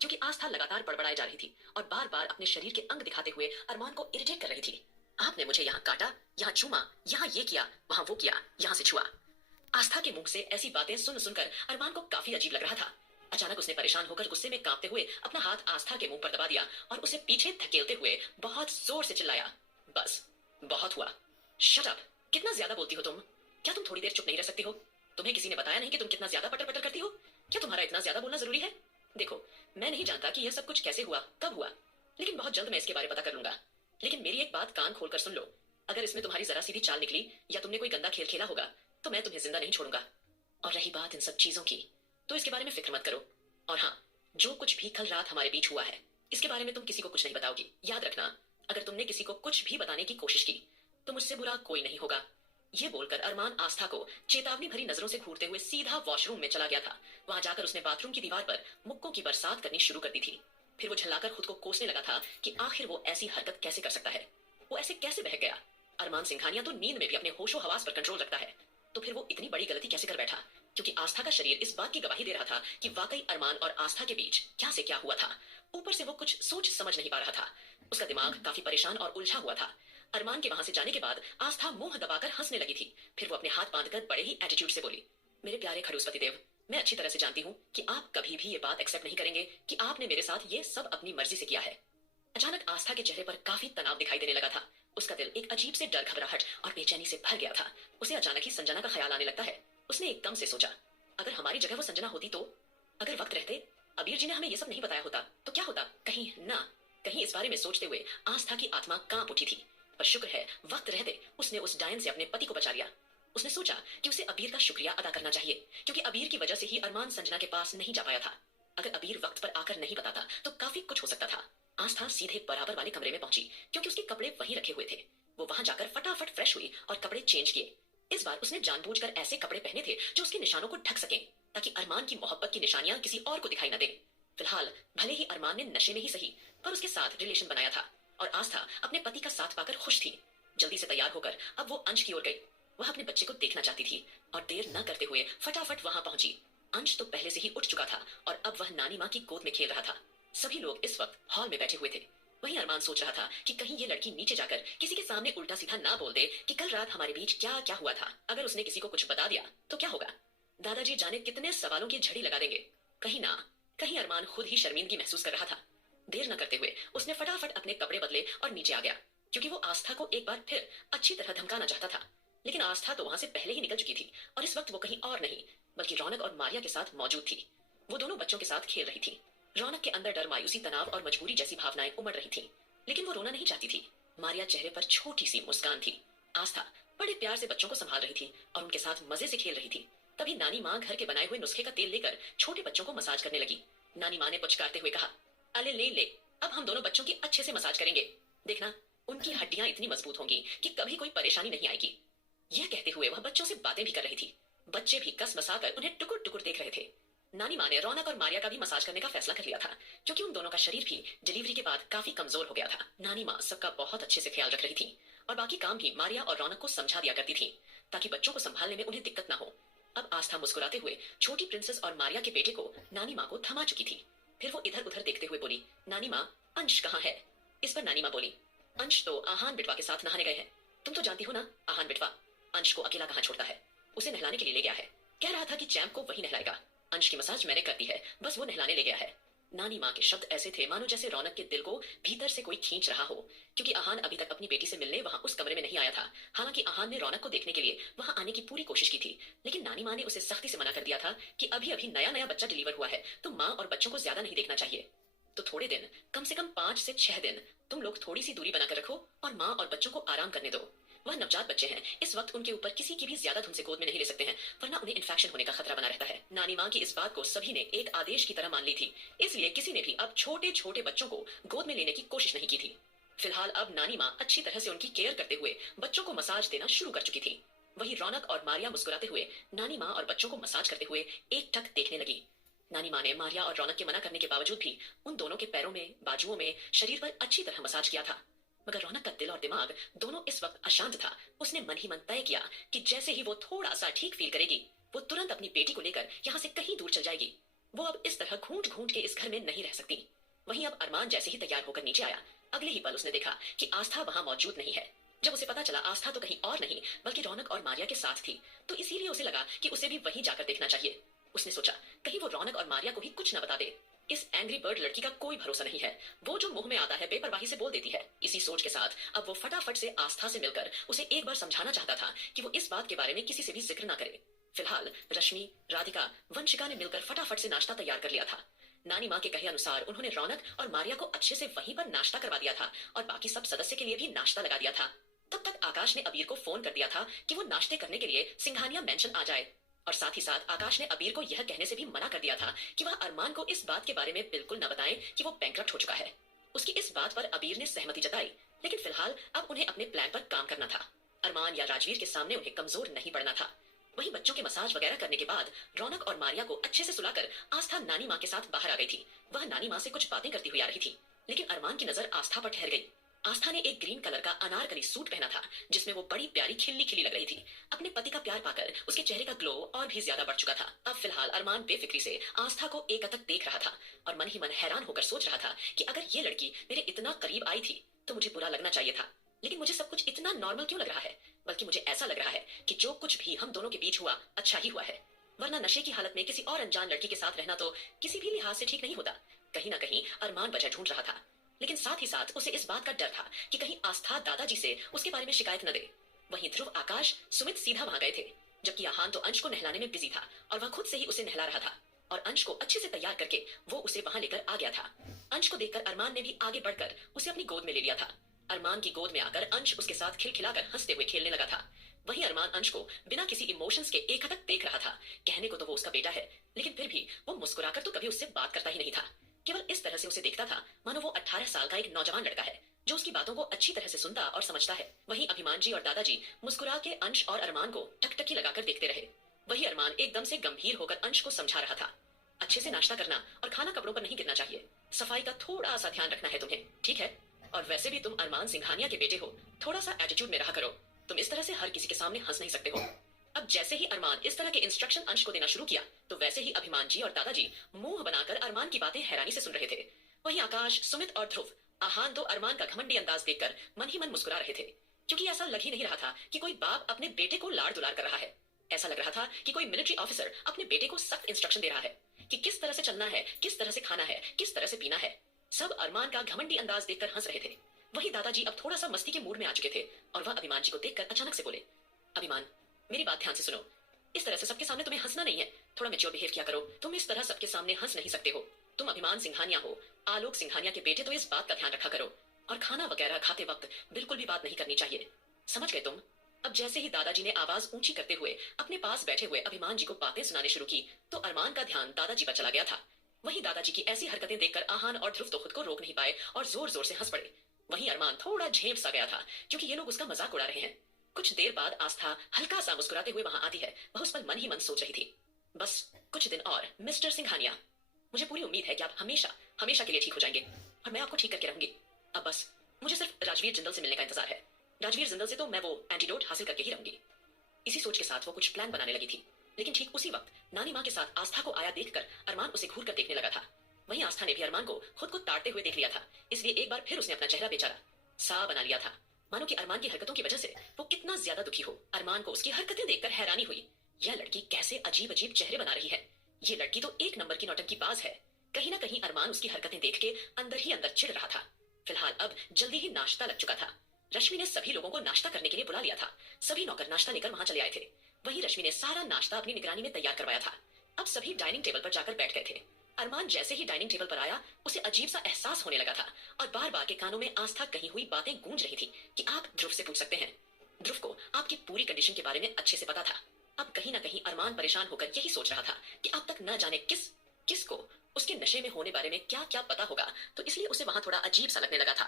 क्योंकि आस्था लगातार बड़बड़ाई जा रही थी और बार बार अपने शरीर के अंग दिखाते हुए अरमान को इरिटेट कर रही थी। आपने मुझे यहाँ काटा, यहाँ चूमा, यहाँ ये किया, वहां वो किया, यहाँ से छुआ। आस्था के मुंह से ऐसी बातें सुन सुनकर अरमान को काफी अजीब लग रहा था। अचानक उसने परेशान होकर गुस्से में कांपते हुए अपना हाथ आस्था के मुंह पर दबा दिया और उसे पीछे धकेलते हुए बहुत जोर से चिल्लाया, बस, बहुत हुआ। Shut up. कितना ज्यादा बोलती हो तुम? क्या तुम थोड़ी देर चुप नहीं रह सकती हो? तुम्हें किसी ने बताया नहीं कि तुम कितना ज्यादा पटर पटर करती हो? क्या तुम्हारा इतना ज्यादा बोलना जरूरी है? देखो, मैं नहीं जानता कि यह सब कुछ कैसे हुआ, कब हुआ, लेकिन बहुत जल्द मैं इसके बारे में पता कर लूंगा। लेकिन मेरी एक बात कान खोलकर सुन लो, अगर इसमें तुम्हारी जरा सी भी चाल निकली या तुमने कोई गंदा खेल खेला होगा तो मैं तुम्हें जिंदा नहीं छोड़ूंगा। और रही बात इन सब चीजों की, तो इसके बारे में फिक्र मत करो। और हाँ, जो कुछ भी कल रात हमारे बीच हुआ है, इसके बारे में तुम किसी को कुछ नहीं बताओगी। याद रखना, अगर तुमने किसी को कुछ भी बताने की कोशिश की तो मुझसे बुरा कोई नहीं होगा। ये बोलकर अरमान आस्था को चेतावनी भरी नजरों से घूरते हुए सीधा वॉशरूम में चला गया था। वहां जाकर उसने बाथरूम की दीवार पर मुक्कों की बरसात करनी शुरू कर दी थी। फिर वो झल्लाकर खुद को कोसने लगा था कि आखिर वो ऐसी हरकत कैसे कर सकता है, वो ऐसे कैसे बहक गया। अरमान सिंघानिया तो नींद में भी अपने होशो हवास पर कंट्रोल रखता है, तो फिर वो इतनी बड़ी गलती कैसे कर बैठा? क्योंकि आस्था का शरीर इस बात की गवाही दे रहा था कि वाकई अरमान और आस्था के बीच क्या से क्या हुआ था। ऊपर से वो कुछ सोच समझ नहीं पा रहा था। उसका दिमाग काफी परेशान और उलझा हुआ था। अरमान के वहां से जाने के बाद आस्था मुंह दबाकर हंसने लगी थी। फिर वो अपने हाथ बांधकर बड़े ही एटीट्यूड से बोली, मेरे प्यारे खड़ूसपति देव, मैं अच्छी तरह से जानती हूँ कि आप कभी भी ये बात एक्सेप्ट नहीं करेंगे कि आपने मेरे साथ ये सब अपनी मर्जी से किया है। अचानक आस्था के चेहरे पर काफी तनाव दिखाई देने लगा था। उसका दिल एक अजीब से डर, घबराहट और बेचैनी से भर गया था। उसे अचानक ही संजना का ख्याल आने लगता है। उसने एकदम से सोचा, अगर हमारी जगह वो संजना होती तो? अगर वक्त रहते अबीर जी ने हमें ये सब नहीं बताया होता तो क्या होता? कहीं ना कहीं इस बारे में सोचते हुए आस्था की आत्मा कांप उठी थी। पर शुक्र है, वक्त रहते उसने उस डायन से अपने पति को बचा लिया। उसने सोचा कि उसे अबीर का शुक्रिया अदा करना चाहिए, क्योंकि अबीर की वजह से ही अरमान संजना के पास नहीं जा पाया था। अगर अबीर वक्त पर आकर नहीं बताता तो काफी कुछ हो सकता था। आस्था सीधे बराबर वाले कमरे में पहुंची, क्योंकि उसके कपड़े वहीं रखे हुए थे। वो वहां जाकर फटाफट फ्रेश हुई और कपड़े चेंज किए। इस बार उसने जानबूझकर ऐसे कपड़े पहने थे जो उसके निशानों को ढक सकें, ताकि अरमान की मोहब्बत की निशानियां किसी और को दिखाई न दें। फिलहाल भले ही अरमान ने नशे में ही सही, पर उसके साथ रिलेशन बनाया था और आस्था अपने पति का साथ पाकर खुश थी। जल्दी से तैयार होकर अब वो अंश की ओर गई। वह अपने बच्चे को देखना चाहती थी और देर न करते हुए फटाफट वहां पहुंची। अंश तो पहले से ही उठ चुका था और अब वह नानी माँ की गोद में खेल रहा था। सभी लोग इस वक्त हॉल में बैठे हुए थे। वहीं अरमान सोच रहा था कि कहीं ये लड़की नीचे जाकर किसी के सामने उल्टा सीधा ना बोल दे कि कल रात हमारे बीच क्या क्या हुआ था। अगर उसने किसी को कुछ बता दिया तो क्या होगा? दादाजी जाने कितने सवालों की झड़ी लगा देंगे। कहीं ना कहीं अरमान खुद ही शर्मिंदगी महसूस कर रहा था। देर न करते हुए उसने फटाफट अपने कपड़े बदले और नीचे आ गया, क्योंकि वो आस्था को एक बार फिर अच्छी तरह धमकाना चाहता था। लेकिन आस्था तो वहां से पहले ही निकल चुकी थी और इस वक्त वो कहीं और नहीं बल्कि रौनक और मारिया के साथ मौजूद थी। वो दोनों बच्चों के साथ खेल रही थी। रौनक के अंदर डर, मायूसी, तनाव और मजबूरी जैसी भावनाएं उमड़ रही थी, लेकिन वो रोना नहीं चाहती थी। मारिया चेहरे पर छोटी सी मुस्कान थी। आस्था बड़े प्यार से बच्चों को संभाल रही थी और उनके साथ मजे से खेल रही थी। तभी नानी माँ घर के बनाए हुए नुस्खे का तेल लेकर छोटे बच्चों को मसाज करने लगी। नानी माँ ने पुचकारते हुए कहा, अले ले ले, अब हम दोनों बच्चों की अच्छे से मसाज करेंगे। देखना, उनकी हड्डियां इतनी मजबूत होंगी कि कभी कोई परेशानी नहीं आएगी। यह कहते हुए वह बच्चों से बातें भी कर रही थी। बच्चे भी कस मसाकर उन्हें टुकुर टुकुर देख रहे थे। नानी माँ ने रौनक और मारिया का भी मसाज करने का फैसला कर लिया था, क्योंकि उन दोनों का शरीर भी डिलीवरी के बाद काफी कमजोर हो गया था। नानी माँ सबका बहुत अच्छे से ख्याल रख रही थी और बाकी काम भी मारिया और रौनक को समझा दिया करती थी, ताकि बच्चों को संभालने में उन्हें दिक्कत ना हो। अब आस्था मुस्कुराते हुए छोटी प्रिंसेस और मारिया के बेटे को नानी माँ को थमा चुकी थी। फिर वो इधर उधर देखते हुए बोली, नानी माँ, अंश कहाँ है? इस पर नानी माँ बोली, अंश तो आहान बिटवा के साथ नहाने गए हैं। तुम तो जानती हो ना, आहान बिटवा अंश को अकेला कहाँ छोड़ता है। उसे नहलाने के लिए ले गया है। कह रहा था कि चैंप को वही नहलाएगा। अंश की मसाज मैंने कर दी है, बस वो नहलाने ले गया है। नानी माँ के शब्द ऐसे थे मानो जैसे रौनक के दिल को भीतर से कोई खींच रहा हो, क्योंकि आहान अभी तक अपनी बेटी से मिलने वहां उस कमरे में नहीं आया था। हालांकि आहान ने रौनक को देखने के लिए वहां आने की पूरी कोशिश की थी, लेकिन नानी माँ ने उसे सख्ती से मना कर दिया था कि अभी अभी नया नया बच्चा डिलीवर हुआ है, तो माँ और बच्चों को ज्यादा नहीं देखना चाहिए। तो थोड़े दिन, कम से कम 5 से 6 दिन तुम लोग थोड़ी सी दूरी बनाकर रखो और माँ और बच्चों को आराम करने दो। वह नवजात बच्चे हैं, इस वक्त उनके ऊपर किसी की भी ज्यादा धुन से गोद में नहीं ले सकते हैं, वरना उन्हें इन्फेक्शन होने का खतरा बना रहता है। नानी माँ की इस बात को सभी ने एक आदेश की तरह मान ली थी, इसलिए किसी ने भी अब छोटे छोटे बच्चों को गोद में लेने की कोशिश नहीं की थी। फिलहाल अब नानी माँ अच्छी तरह से उनकी केयर करते हुए बच्चों को मसाज देना शुरू कर चुकी थी। वही रौनक और मारिया मुस्कुराते हुए नानी माँ और बच्चों को मसाज करते हुए एक टक देखने लगी। नानी माँ ने मारिया और रौनक के मना करने के बावजूद भी उन दोनों के पैरों में, बाजुओं में, शरीर पर अच्छी तरह मसाज किया था। मगर रौनक का दिल और दिमाग दोनों इस वक्त अशांत था। उसने मन ही मन तय किया कि जैसे ही वो थोड़ा सा ठीक फील करेगी, वो तुरंत अपनी बेटी को लेकर यहाँ से कहीं दूर चल जाएगी। वो अब इस तरह घूंट घूंट के इस घर में नहीं रह सकती। वहीं अब अरमान जैसे ही तैयार होकर नीचे आया, अगले ही पल उसने देखा कि आस्था वहां मौजूद नहीं है। जब उसे पता चला आस्था तो कहीं और नहीं बल्कि रौनक और मारिया के साथ थी, तो इसीलिए उसे लगा कि उसे भी वहीं जाकर देखना चाहिए। उसने सोचा कहीं वो रौनक और मारिया को ही कुछ न बता दे। इस एंग्री बर्ड लड़की का कोई भरोसा नहीं है, वो जो मुंह में आता है बेपरवाही से बोल देती है। इसी सोच के साथ अब वो फटाफट से आस्था से मिलकर उसे एक बार समझाना चाहता था कि वो इस बात के बारे में किसी से भी जिक्र ना करे। फिलहाल रश्मि, राधिका, वंशिका ने मिलकर फटाफट से नाश्ता तैयार कर लिया था। नानी माँ के कहे अनुसार उन्होंने रौनक और मारिया को अच्छे से वहीं पर नाश्ता करवा दिया था और बाकी सब सदस्य के लिए भी नाश्ता लगा दिया था। तब तक आकाश ने अबीर को फोन कर दिया था कि वो नाश्ते करने के लिए सिंघानिया मेंशन आ जाए, और साथ ही साथ आकाश ने अबीर को यह कहने से भी मना कर दिया था कि वह अरमान को इस बात के बारे में बिल्कुल न बताएं कि वो बैंकरप्ट हो चुका है। उसकी इस बात पर अबीर ने सहमति जताई, लेकिन फिलहाल अब उन्हें अपने प्लान पर काम करना था। अरमान या राजवीर के सामने उन्हें कमजोर नहीं पड़ना था। वहीं बच्चों के मसाज वगैरह करने के बाद रौनक और मारिया को अच्छे से सुलाकर आस्था नानी माँ के साथ बाहर आ गई थी। वह नानी माँ से कुछ बातें करती हुई आ रही थी, लेकिन अरमान की नजर आस्था पर ठहर गई। आस्था ने एक ग्रीन कलर का अनारकली सूट पहना था जिसमें वो बड़ी प्यारी खिल्ली खिली लग रही थी। अपने पति का प्यार पाकर उसके चेहरे का ग्लो और भी ज्यादा बढ़ चुका था। अब फिलहाल अरमान बेफिक्री से आस्था को एकटक देख रहा था और मन ही मन हैरान होकर सोच रहा था कि अगर ये लड़की मेरे इतना करीब आई थी तो मुझे बुरा लगना चाहिए था, लेकिन मुझे सब कुछ इतना नॉर्मल क्यों लग रहा है। बल्कि मुझे ऐसा लग रहा है कि जो कुछ भी हम दोनों के बीच हुआ अच्छा ही हुआ है, वरना नशे की हालत में किसी और अनजान लड़की के साथ रहना तो किसी भी लिहाज से ठीक नहीं होता। कहीं ना कहीं अरमान वजह ढूंढ रहा था, लेकिन साथ ही साथ उसे इस बात का डर था कि कहीं आस्था दादाजी से उसके बारे में शिकायत न दे। वहीं ध्रुव, आकाश, सुमित सीधा वहां गए थे, जबकि आहान तो अंश को नहलाने में बिजी था और वह खुद से ही उसे नहला रहा था और अंश को अच्छे से तैयार करके वो उसे वहां लेकर आ गया था। अंश को देखकर अरमान ने भी आगे बढ़कर उसे अपनी गोद में ले लिया था। अरमान की गोद में आकर अंश उसके साथ खिलखिलाकर हंसते हुए खेलने लगा था। वहीं अरमान अंश को बिना किसी इमोशंस के एकटक देख रहा था। कहने को तो वो उसका बेटा है, लेकिन फिर भी वो मुस्कुराकर तो कभी उससे बात करता ही नहीं था। केवल इस तरह से उसे देखता था मानो वो 18 साल का एक नौजवान लड़का है जो उसकी बातों को अच्छी तरह से सुनता और समझता है। वहीं अभिमान जी और दादाजी मुस्कुरा के अंश और अरमान को टकटकी लगाकर देखते रहे। वही अरमान एकदम से गंभीर होकर अंश को समझा रहा था, अच्छे से नाश्ता करना और खाना कपड़ों पर नहीं गिरना चाहिए, सफाई का थोड़ा सा ध्यान रखना है तुम्हें, ठीक है? और वैसे भी तुम अरमान सिंघानिया के बेटे हो, थोड़ा सा एटीट्यूड में रहा करो, तुम इस तरह से हर किसी के सामने हंस नहीं सकते हो। अब जैसे ही अरमान इस तरह के इंस्ट्रक्शन अंश को देना शुरू किया तो वैसे ही अभिमान जी और दादाजी मुंह बनाकर अरमान की बातें हैरानी से सुन रहे थे। वहीं आकाश, सुमित और ध्रुव, आहान तो अरमान का घमंडी अंदाज देखकर मन ही मन मुस्कुरा रहे थे, क्योंकि ऐसा लग ही नहीं रहा था कि कोई बाप अपने बेटे को लाड़ दुलार कर रहा है। ऐसा लग रहा था कि कोई मिलिट्री ऑफिसर अपने बेटे को सख्त इंस्ट्रक्शन दे रहा है कि किस तरह से चलना है, किस तरह से खाना है, किस तरह से पीना है। सब अरमान का घमंडी अंदाज देखकर हंस रहे थे। वही दादाजी अब थोड़ा सा मस्ती के मूड में आ चुके थे और वह अभिमान जी को देखकर अचानक से बोले, अभिमान, मेरी बात ध्यान से सुनो, इस तरह से सबके सामने तुम्हें हंसना नहीं है, थोड़ा मेच्योर बिहेव किया करो। तुम इस तरह सबके सामने हंस नहीं सकते हो। तुम अभिमान सिंघानिया हो, आलोक सिंघानिया के बेटे, तो इस बात का ध्यान रखा करो। और खाना वगैरह खाते वक्त बिल्कुल भी बात नहीं करनी चाहिए, समझ गए तुम? अब जैसे ही दादाजी ने आवाज ऊंची करते हुए अपने पास बैठे हुए अभिमान जी को बातें सुनाने शुरू की तो अरमान का ध्यान दादाजी पर चला गया था। वहीं दादाजी की ऐसी हरकतें देखकर आहान और ध्रुव तो खुद को रोक नहीं पाए और जोर जोर से हंस पड़े। वहीं अरमान थोड़ा झेप सा गया था क्योंकि ये लोग उसका मजाक उड़ा रहे हैं। कुछ देर बाद आस्था हल्का सा मुस्कुराते हुए वहां आती है। वह उस पर मन ही मन सोच रही थी, बस कुछ दिन और मिस्टर सिंघानिया, मुझे पूरी उम्मीद है कि आप हमेशा हमेशा के लिए ठीक हो जाएंगे और मैं आपको ठीक करके रहूंगी। अब बस मुझे सिर्फ राजवीर जिंदल से मिलने का इंतजार है। राजवीर जिंदल से तो मैं वो एंटीडोट हासिल करके ही रहूंगी। इसी सोच के साथ वो कुछ प्लान बनाने लगी थी, लेकिन ठीक उसी वक्त नानी माँ के साथ आस्था को आया देखकर अरमान उसे घूर कर देखने लगा था। वहीं आस्था ने भी अरमान को खुद को ताड़ते हुए देख लिया था, इसलिए एक बार फिर उसने अपना चेहरा बेचारा सा बना लिया था, मानो कि अरमान की हरकतों की वजह से वो कितना ज्यादा दुखी हो। अरमान को उसकी हरकतें देखकर हैरानी हुई। यह लड़की कैसे अजीब अजीब चेहरे बना रही है, ये लड़की तो एक नंबर की नौटंकीबाज है। कहीं ना कहीं अरमान उसकी हरकतें देख के अंदर ही अंदर चिढ़ रहा था। फिलहाल अब जल्दी ही नाश्ता लग चुका था। रश्मि ने सभी लोगों को नाश्ता करने के लिए बुला लिया था। सभी नौकर नाश्ता लेकर वहां चले आए थे। वहीं रश्मि ने सारा नाश्ता अपनी निगरानी में तैयार करवाया था। अब सभी डाइनिंग टेबल पर जाकर बैठ गए थे। अरमान जैसे ही डाइनिंग टेबल पर आया उसे अजीब सा एहसास होने लगा था और बार बार के कानों में आस्था कही हुई बातें गूंज रही थी कि आप ध्रुव से पूछ सकते हैं। ध्रुव को आपकी पूरी कंडीशन के बारे में अच्छे से पता था। अब कहीं ना कहीं अरमान परेशान होकर यही सोच रहा था कि अब तक न जाने किस को उसके नशे में होने बारे में क्या क्या पता होगा, तो इसलिए उसे वहां थोड़ा अजीब सा लगने लगा था।